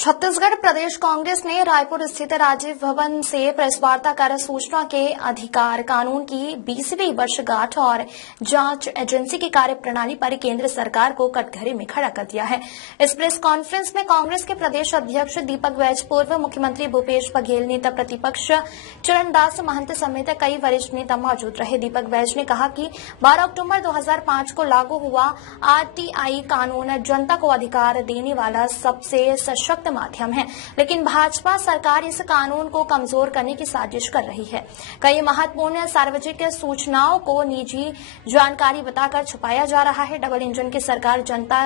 छत्तीसगढ़ प्रदेश कांग्रेस ने रायपुर स्थित राजीव भवन से प्रेस वार्ता कर सूचना के अधिकार कानून की 20वीं वर्षगांठ और जांच एजेंसी की कार्यप्रणाली पर केंद्र सरकार को कटघरे में खड़ा कर दिया है। इस प्रेस कॉन्फ्रेंस में कांग्रेस के प्रदेश अध्यक्ष दीपक बैज, पूर्व मुख्यमंत्री भूपेश बघेल, नेता प्रतिपक्ष चरणदास महंत समेत कई वरिष्ठ नेता मौजूद रहे। दीपक बैज ने कहा कि 12 अक्टूबर 2005 को लागू हुआ आरटीआई कानून जनता को अधिकार देने वाला सबसे सशक्त माध्यम है, लेकिन भाजपा सरकार इस कानून को कमजोर करने की साजिश कर रही है। कई महत्वपूर्ण सार्वजनिक सूचनाओं को निजी जानकारी बताकर छुपाया जा रहा है। डबल इंजन की सरकार जनता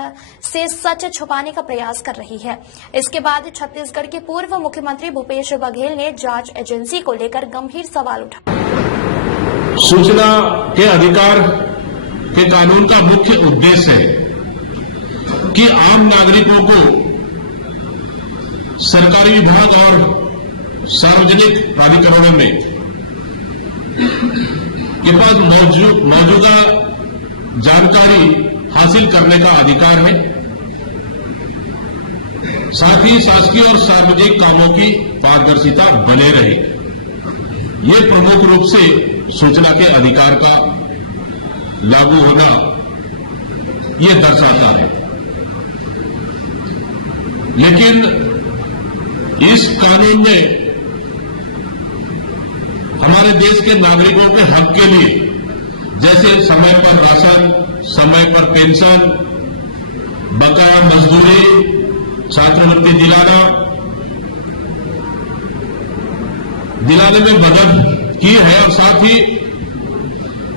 से सच छुपाने का प्रयास कर रही है। इसके बाद छत्तीसगढ़ के पूर्व मुख्यमंत्री भूपेश बघेल ने जांच एजेंसी को लेकर गंभीर सवाल उठाए। सूचना के अधिकार के कानून का मुख्य उद्देश्य है कि आम नागरिकों को सरकारी विभाग और सार्वजनिक प्राधिकरणों में के पास मौजूदा जानकारी हासिल करने का अधिकार है। साथ ही शासकीय और सार्वजनिक कामों की पारदर्शिता बने रहे। ये प्रमुख रूप से सूचना के अधिकार का लागू होना ये दर्शाता है। लेकिन इस कानून में हमारे देश के नागरिकों के हक के लिए, जैसे समय पर राशन, समय पर पेंशन, बकाया मजदूरी, छात्रवृत्ति दिलाने में मदद की है और साथ ही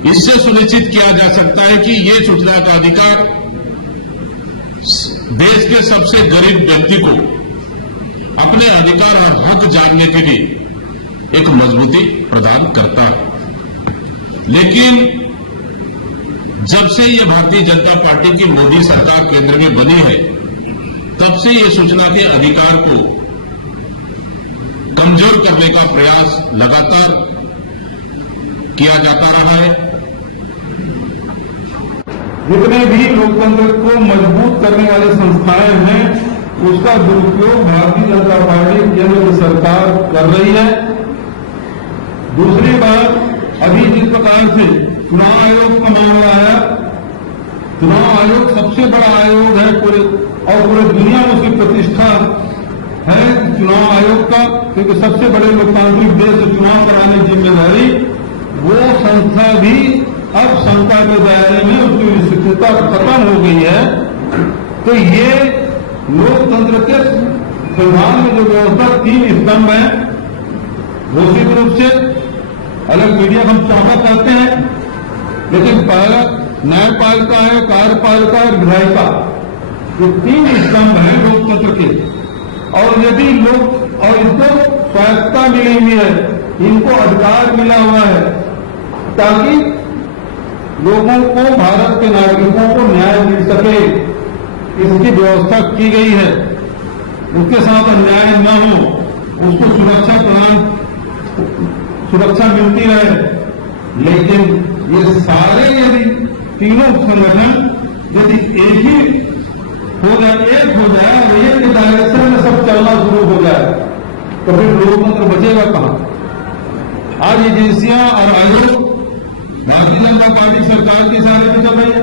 इससे सुनिश्चित किया जा सकता है कि ये सूचना का अधिकार देश के सबसे गरीब व्यक्ति को अपने अधिकार और हक जानने के लिए एक मजबूती प्रदान करता है। लेकिन जब से ये भारतीय जनता पार्टी की मोदी सरकार केंद्र में बनी है, तब से ये सूचना के अधिकार को कमजोर करने का प्रयास लगातार किया जाता रहा है। जितने भी लोकतंत्र को मजबूत करने वाले संस्थाएं हैं, उसका दुरुपयोग भारतीय जनता पार्टी केंद्र की सरकार कर रही है। दूसरी बात, अभी जिस प्रकार से चुनाव आयोग का मामला है, चुनाव आयोग सबसे बड़ा आयोग है पूरे दुनिया में उसकी प्रतिष्ठा है चुनाव आयोग का, क्योंकि सबसे बड़े लोकतांत्रिक देश से चुनाव कराने की जिम्मेदारी वो संस्था भी अब शंका के दायरे में उसकी विशिष्टता खत्म हो गई है। तो ये लोकतंत्र के संविधान में जो व्यवस्था 3 स्तंभ है, घोषित रूप से अलग मीडिया हम चाहना चाहते हैं, लेकिन पहला न्यायपालिका है, कार्यपालिका और विधायिका, ये 3 स्तंभ है लोकतंत्र के। और यदि लोग और इसको स्वायत्तता मिली हुई है, इनको अधिकार मिला हुआ है ताकि लोगों को, भारत के नागरिकों को न्याय मिल सके, इसकी व्यवस्था की गई है। उसके साथ अन्याय न हो, उसको सुरक्षा मिलती रहे। लेकिन ये सारे यदि तीनों संगठन यदि एक हो जाए और एक के डायरेक्शन में सब चलना शुरू हो जाए, तो फिर लोकतंत्र बचेगा कहां? आज एजेंसियां और आयोग भारतीय जनता पार्टी सरकार के इशारे पे चल रही है।